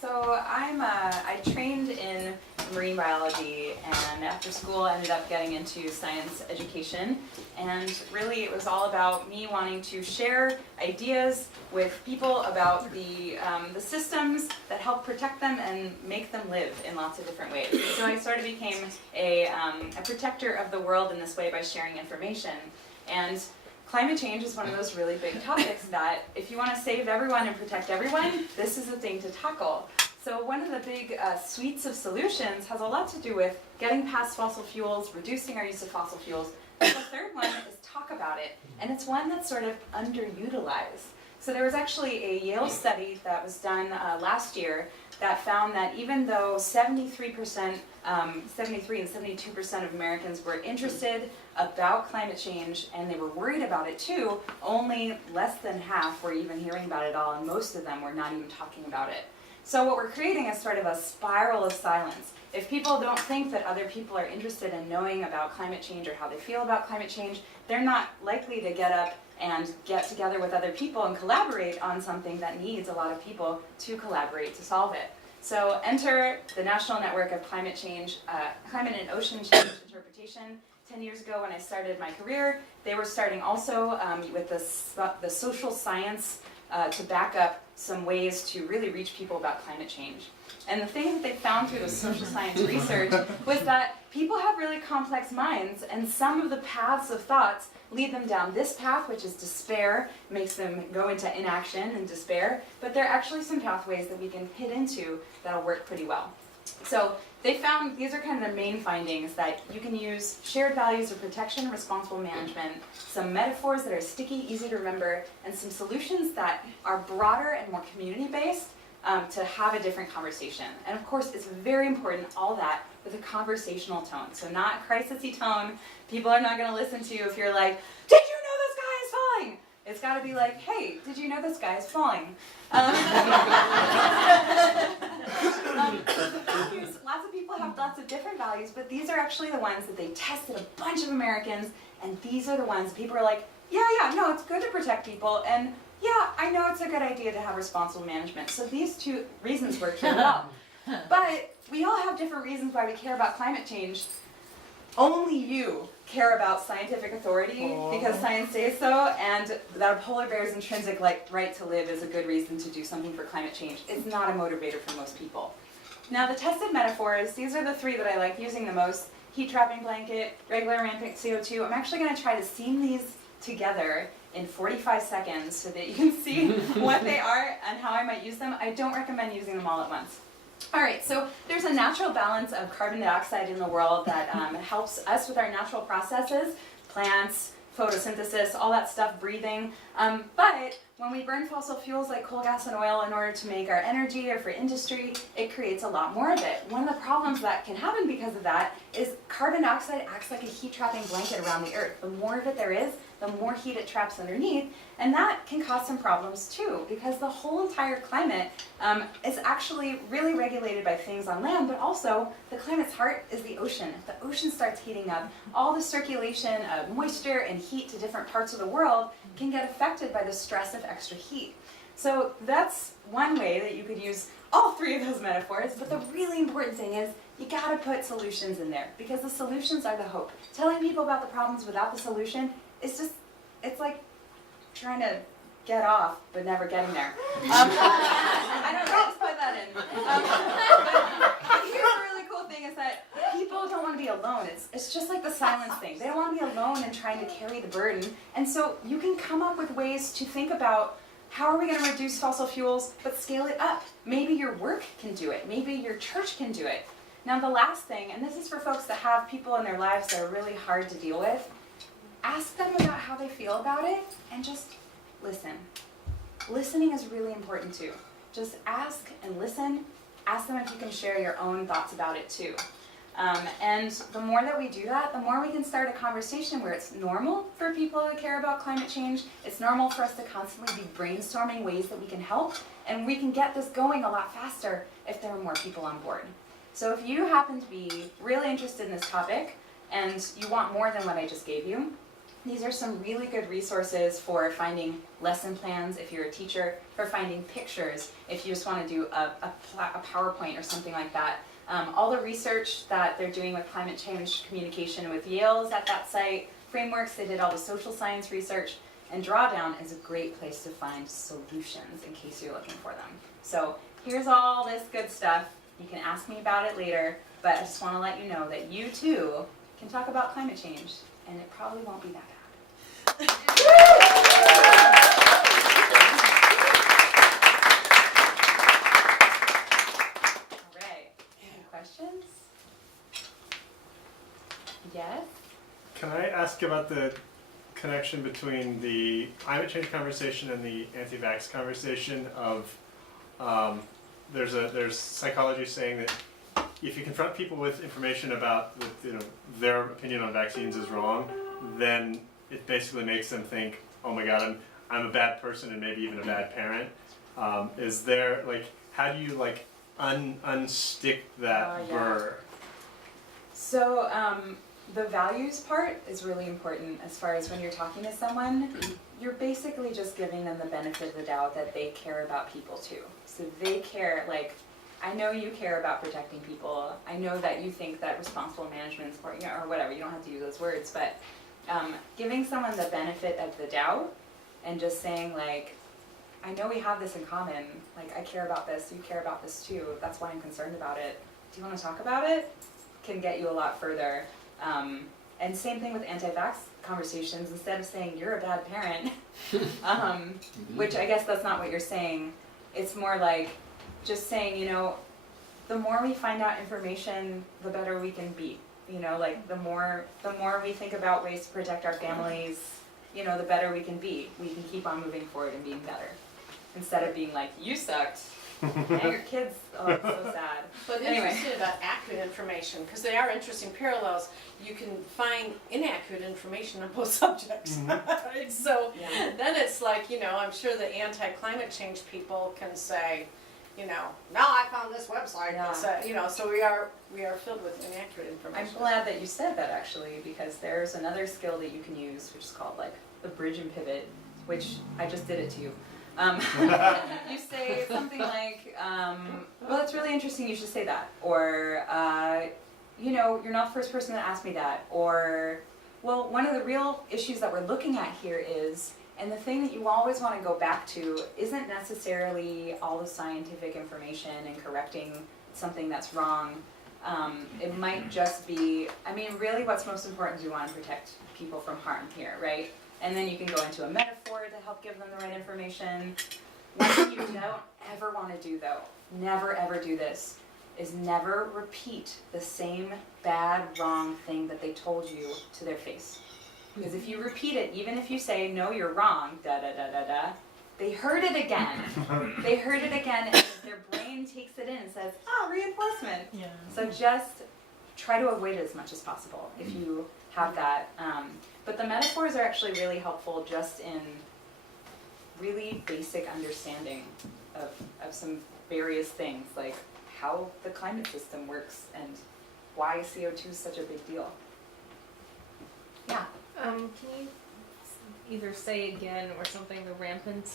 So I trained in marine biology, and after school ended up getting into science education. And really it was all about me wanting to share ideas with people about the systems that help protect them and make them live in lots of different ways. So I sort of became a protector of the world in this way by sharing information. And climate change is one of those really big topics that if you want to save everyone and protect everyone, this is the thing to tackle. So one of the big suites of solutions has a lot to do with getting past fossil fuels, reducing our use of fossil fuels. But the third one is talk about it, and it's one that's sort of underutilized. So there was actually a Yale study that was done last year that found that even though 73% and 72% of Americans were interested about climate change and they were worried about it too, only less than half were even hearing about it at all, and most of them were not even talking about it. So what we're creating is sort of a spiral of silence. If people don't think that other people are interested in knowing about climate change or how they feel about climate change, they're not likely to get up and get together with other people and collaborate on something that needs a lot of people to collaborate to solve it. So enter the National Network of Climate and Ocean Change Interpretation. 10 years ago when I started my career, they were starting also with the social science to back up some ways to really reach people about climate change. And the thing that they found through the social science research was that people have really complex minds, and some of the paths of thoughts lead them down this path, which is despair, makes them go into inaction and despair, but there are actually some pathways that we can hit into that'll work pretty well. So they found, these are kind of the main findings, that you can use shared values of protection, responsible management, some metaphors that are sticky, easy to remember, and some solutions that are broader and more community-based to have a different conversation. And of course, it's very important, all that, with a conversational tone. So not a crisis-y tone. People are not going to listen to you if you're like, did you know the sky is falling? It's got to be like, hey, did you know the sky is falling? Lots of people have lots of different values, but these are actually the ones that they tested a bunch of Americans, and these are the ones people are like, yeah, no, it's good to protect people, and yeah, I know it's a good idea to have responsible management. So these two reasons work really well. But we all have different reasons why we care about climate change. Only you care about scientific authority because science says so, and that a polar bear's intrinsic right to live is a good reason to do something for climate change. It's not a motivator for most people. Now the tested metaphors, these are the three that I like using the most. Heat trapping blanket, regular rampant CO2. I'm actually going to try to seam these together in 45 seconds so that you can see what they are and how I might use them. I don't recommend using them all at once. Alright, so there's a natural balance of carbon dioxide in the world that helps us with our natural processes, plants, photosynthesis, all that stuff, breathing. But when we burn fossil fuels like coal, gas, and oil in order to make our energy or for industry, it creates a lot more of it. One of the problems that can happen because of that is carbon dioxide acts like a heat-trapping blanket around the Earth. The more of it there is, the more heat it traps underneath, and that can cause some problems too, because the whole entire climate is actually really regulated by things on land, but also the climate's heart is the ocean. If the ocean starts heating up, all the circulation of moisture and heat to different parts of the world can get affected by the stress of extra heat. So that's one way that you could use all three of those metaphors, but the really important thing is you gotta put solutions in there, because the solutions are the hope. Telling people about the problems without the solution, it's like trying to get off, but never getting there. I don't know, just put that in. But here's the really cool thing is that people don't want to be alone. It's just like the silence thing. They don't want to be alone in trying to carry the burden. And so you can come up with ways to think about how are we going to reduce fossil fuels, but scale it up. Maybe your work can do it. Maybe your church can do it. Now the last thing, and this is for folks that have people in their lives that are really hard to deal with, ask them about how they feel about it and just listen. Listening is really important too. Just ask and listen. Ask them if you can share your own thoughts about it too. And the more that we do that, the more we can start a conversation where it's normal for people to care about climate change. It's normal for us to constantly be brainstorming ways that we can help, and we can get this going a lot faster if there are more people on board. So if you happen to be really interested in this topic and you want more than what I just gave you, these are some really good resources for finding lesson plans if you're a teacher, for finding pictures if you just want to do a PowerPoint or something like that. All the research that they're doing with climate change communication with Yale's at that site, frameworks, they did all the social science research, and Drawdown is a great place to find solutions in case you're looking for them. So here's all this good stuff. You can ask me about it later, but I just want to let you know that you too can talk about climate change, and it probably won't be that bad. All right, any questions? Yes? Can I ask about the connection between the climate change conversation and the anti-vax conversation of, there's psychology saying that if you confront people with information about their opinion on vaccines is wrong, then it basically makes them think, oh my god, I'm a bad person and maybe even a bad parent. Is there, how do you unstick that burr? So the values part is really important as far as when you're talking to someone, you're basically just giving them the benefit of the doubt that they care about people too. So they care, I know you care about protecting people. I know that you think that responsible management is important, or whatever, you don't have to use those words, but giving someone the benefit of the doubt and just saying I know we have this in common, I care about this, you care about this too, that's why I'm concerned about it. Do you want to talk about it? Can get you a lot further. And same thing with anti-vax conversations, instead of saying you're a bad parent, which I guess that's not what you're saying, it's more just saying, the more we find out information, the better we can be. The more we think about ways to protect our families, the better we can be. We can keep on moving forward and being better. Instead of being you sucked. And your kids, oh, it's so sad. But Anyway. interested about accurate information, because they are interesting parallels. You can find inaccurate information on both subjects. Right? So then it's I'm sure the anti-climate change people can say, now I found this website that said, so we are filled with inaccurate information. I'm glad that you said that actually, because there's another skill that you can use, which is called the bridge and pivot, which I just did it to you. You say something well, it's really interesting, you should say that. Or, you're not the first person to ask me that. Or, well, one of the real issues that we're looking at here is, and the thing that you always want to go back to isn't necessarily all the scientific information and correcting something that's wrong. It might just be, really what's most important is we want to protect people from harm here, right? And then you can go into a metaphor to help give them the right information. One thing you don't ever want to do though, never ever do this, is never repeat the same bad, wrong thing that they told you to their face. Because if you repeat it, even if you say, no, you're wrong, da da da da da, they heard it again. They heard it again, and their brain takes it in and says, reinforcement. Yeah. So just try to avoid it as much as possible if you have that. But the metaphors are actually really helpful just in really basic understanding of some various things, like how the climate system works and why CO2 is such a big deal. Yeah. Can you either say again or something, the rampant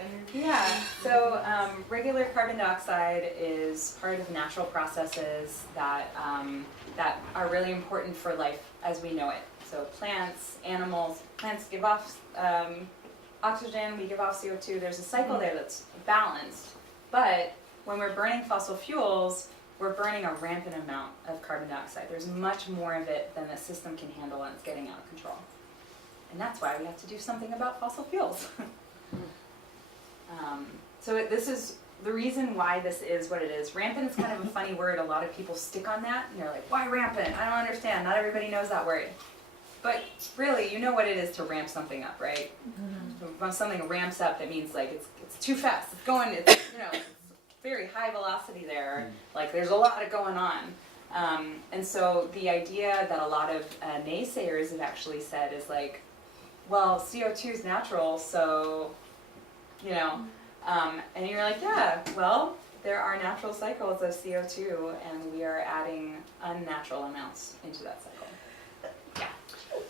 energy? Yeah, so regular carbon dioxide is part of natural processes that are really important for life as we know it. So plants give off oxygen, we give off CO2. There's a cycle there that's balanced. But when we're burning fossil fuels, we're burning a rampant amount of carbon dioxide. There's much more of it than the system can handle, and it's getting out of control. And that's why we have to do something about fossil fuels. So this is the reason why this is what it is. Rampant is kind of a funny word. A lot of people stick on that, and they're like, why rampant? I don't understand. Not everybody knows that word. But really, you know what it is to ramp something up, right? So when something ramps up, that means it's too fast. It's going, it's very high velocity there. There's a lot going on. And so the idea that a lot of naysayers have actually said is well, CO2 is natural, so, and you're like, yeah, well, there are natural cycles of CO2, and we are adding unnatural amounts into that cycle. Yeah.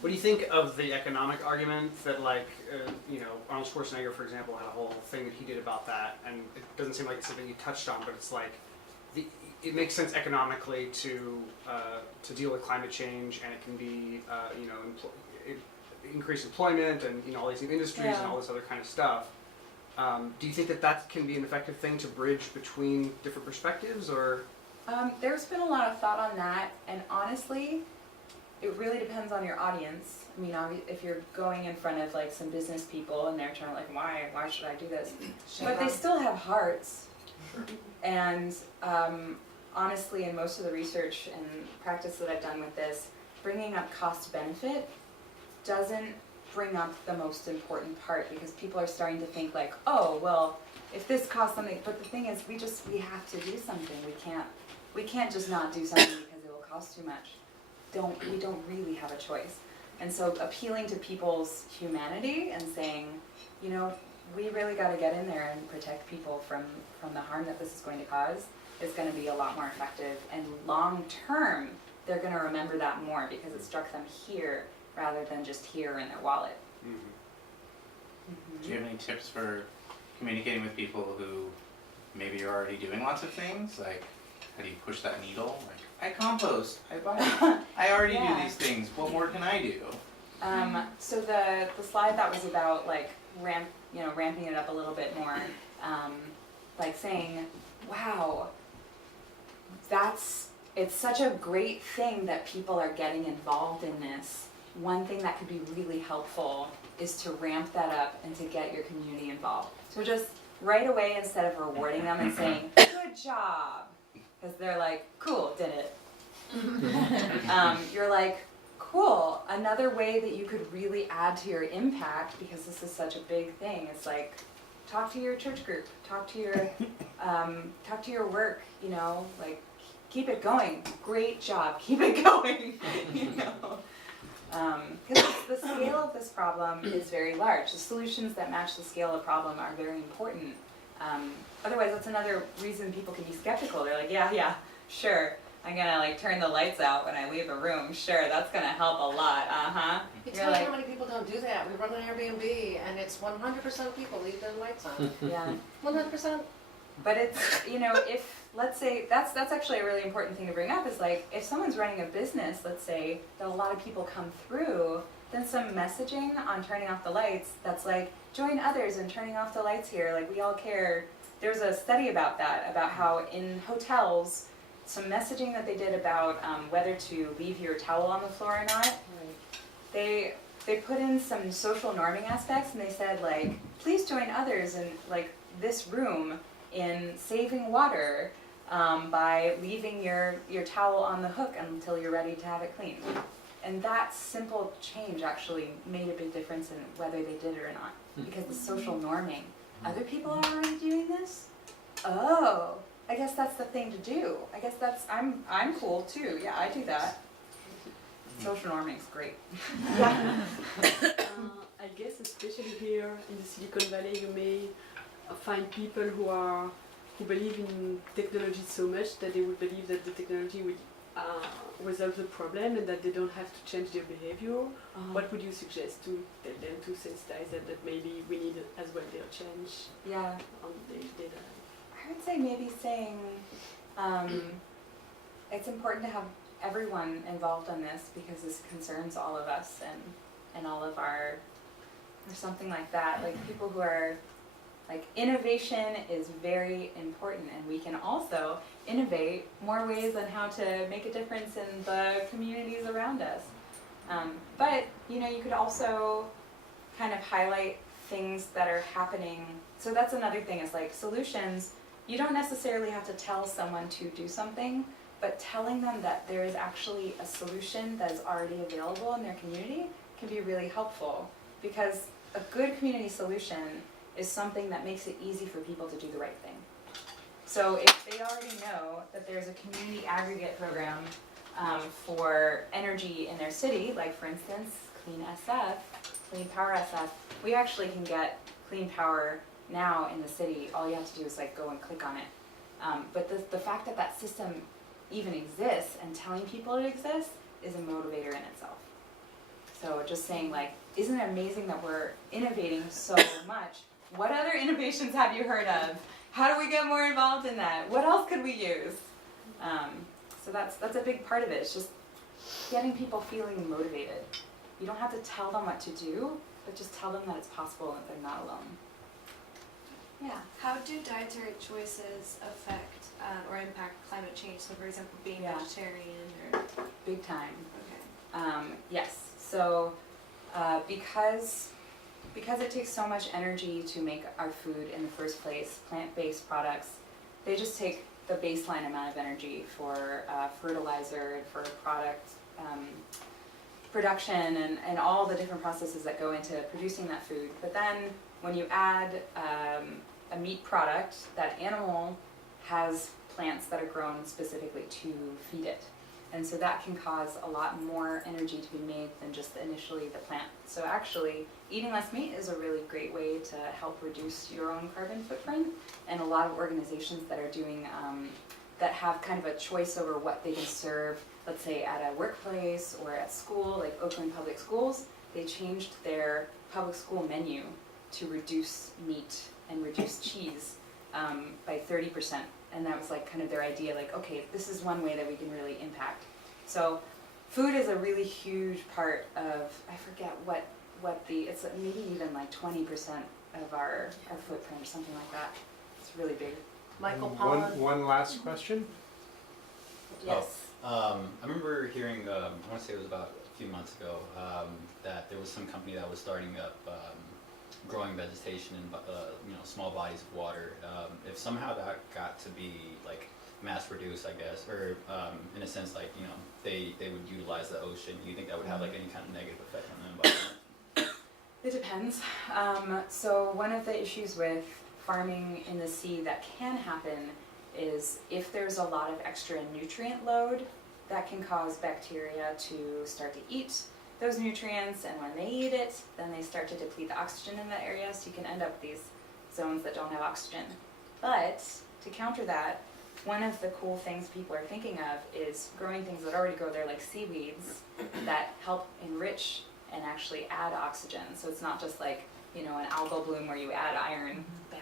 What do you think of the economic argument that, like, Arnold Schwarzenegger, for example, had a whole thing that he did about that, and it doesn't seem like it's something you touched on, but it's like, it makes sense economically to deal with climate change, and it can be, increase employment and, all these new industries and all this other kind of stuff. Do you think that that can be an effective thing to bridge between different perspectives, or? There's been a lot of thought on that, and honestly, it really depends on your audience. I mean, if you're going in front of like some business people and they're trying to like, why should I do this? But they still have hearts. Sure. And honestly, in most of the research and practice that I've done with this, bringing up cost benefit doesn't bring up the most important part, because people are starting to think like, oh, well, if this costs something, but the thing is, we have to do something. We can't just not do something because it will cost too much. We don't really have a choice. And so appealing to people's humanity and saying, we really got to get in there and protect people from the harm that this is going to cause is going to be a lot more effective. And long term, they're going to remember that more because it struck them here rather than just here in their wallet. Mm-hmm. Do you have any tips for communicating with people who maybe are already doing lots of things? Like, how do you push that needle? Like, I compost, I buy, I already do these things. What more can I do? So the slide that was about like ramping it up a little bit more, like saying, wow, it's such a great thing that people are getting involved in this. One thing that could be really helpful is to ramp that up and to get your community involved. So just right away, instead of rewarding them and saying, good job, because they're like, cool, did it. You're like, cool, another way that you could really add to your impact, because this is such a big thing, it's like, talk to your church group, talk to your work, like, keep it going, great job, keep it going, Because the scale of this problem is very large. The solutions that match the scale of the problem are very important. Otherwise, that's another reason people can be skeptical. They're like, yeah, sure, I'm gonna like turn the lights out when I leave a room. Sure, that's gonna help a lot. You tell me how many people don't do that. We run an Airbnb, and it's 100% people leave their lights on. Yeah. 100%. But it's, if, let's say, that's actually a really important thing to bring up, is like, if someone's running a business, let's say, that a lot of people come through, then some messaging on turning off the lights, that's like, join others in turning off the lights here, like, we all care. There's a study about that, about how in hotels, some messaging that they did about whether to leave your towel on the floor or not, they put in some social norming aspects, and they said, like, please join others in, like, this room in saving water by leaving your towel on the hook until you're ready to have it cleaned. And that simple change actually made a big difference in whether they did it or not, because the social norming. Other people are already doing this? Oh, I guess that's the thing to do. I guess I'm cool too. Yeah, I do that. Social norming is great. I guess especially here in the Silicon Valley, you may find people who believe in technology so much that they would believe that the technology would resolve the problem and that they don't have to change their behavior. What would you suggest to tell them to sensitize that maybe we need as well their change on their data? I would say maybe saying it's important to have everyone involved on this, because this concerns all of us and all of our, or something like that. Like, people who are, like, innovation is very important, and we can also innovate more ways on how to make a difference in the communities around us. But, you could also kind of highlight things that are happening. So that's another thing, is like, solutions, you don't necessarily have to tell someone to do something, but telling them that there is actually a solution that is already available in their community can be really helpful, because a good community solution is something that makes it easy for people to do the right thing. So if they already know that there's a community aggregate program for energy in their city, like for instance, Clean Power SF, we actually can get clean power now in the city. All you have to do is like go and click on it. But the fact that that system even exists and telling people it exists is a motivator in itself. So just saying like, isn't it amazing that we're innovating so much? What other innovations have you heard of? How do we get more involved in that? What else could we use? So that's a big part of it. It's just getting people feeling motivated. You don't have to tell them what to do, but just tell them that it's possible and they're not alone. Yeah. How do dietary choices affect or impact climate change? So, for example, being Yeah. vegetarian or Big time. okay. Yes. So because it takes so much energy to make our food in the first place, plant-based products, they just take the baseline amount of energy for fertilizer, for product production, and all the different processes that go into producing that food. But then when you add a meat product, that animal has plants that are grown specifically to feed it. And so that can cause a lot more energy to be made than just initially the plant. So actually, eating less meat is a really great way to help reduce your own carbon footprint. And a lot of organizations that are doing, that have kind of a choice over what they can serve, let's say at a workplace or at school, like Oakland Public Schools, they changed their public school menu to reduce meat and reduce cheese by 30%. And that was like kind of their idea, like, okay, this is one way that we can really impact. So food is a really huge part of, I forget what it's maybe even like 20% of our footprint or something like that. It's really big. Michael Pollan. One last question. Yes. I remember hearing, I want to say it was about a few months ago, that there was some company that was starting up growing vegetation in small bodies of water. If somehow that got to be like mass produced, I guess, or in a sense like they would utilize the ocean, do you think that would have like any kind of negative effect on the environment? It depends. So one of the issues with farming in the sea that can happen is if there's a lot of extra nutrient load, that can cause bacteria to start to eat those nutrients, and when they eat it, then they start to deplete the oxygen in that area, so you can end up with these zones that don't have oxygen. But to counter that, one of the cool things people are thinking of is growing things that already grow there, like seaweeds, that help enrich and actually add oxygen. So it's not just like, an algal bloom where you add iron. Bad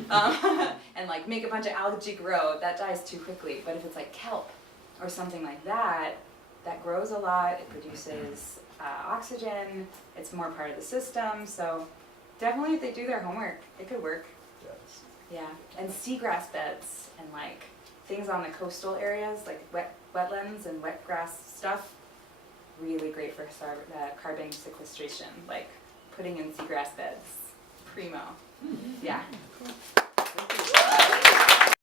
idea. And like make a bunch of algae grow, that dies too quickly. But if it's like kelp or something like that, that grows a lot, it produces oxygen, it's more part of the system, so definitely if they do their homework, it could work. Yes. Yeah, and seagrass beds and like things on the coastal areas, like wetlands and wet grass stuff, really great for carbon sequestration, like putting in seagrass beds, primo. Yeah.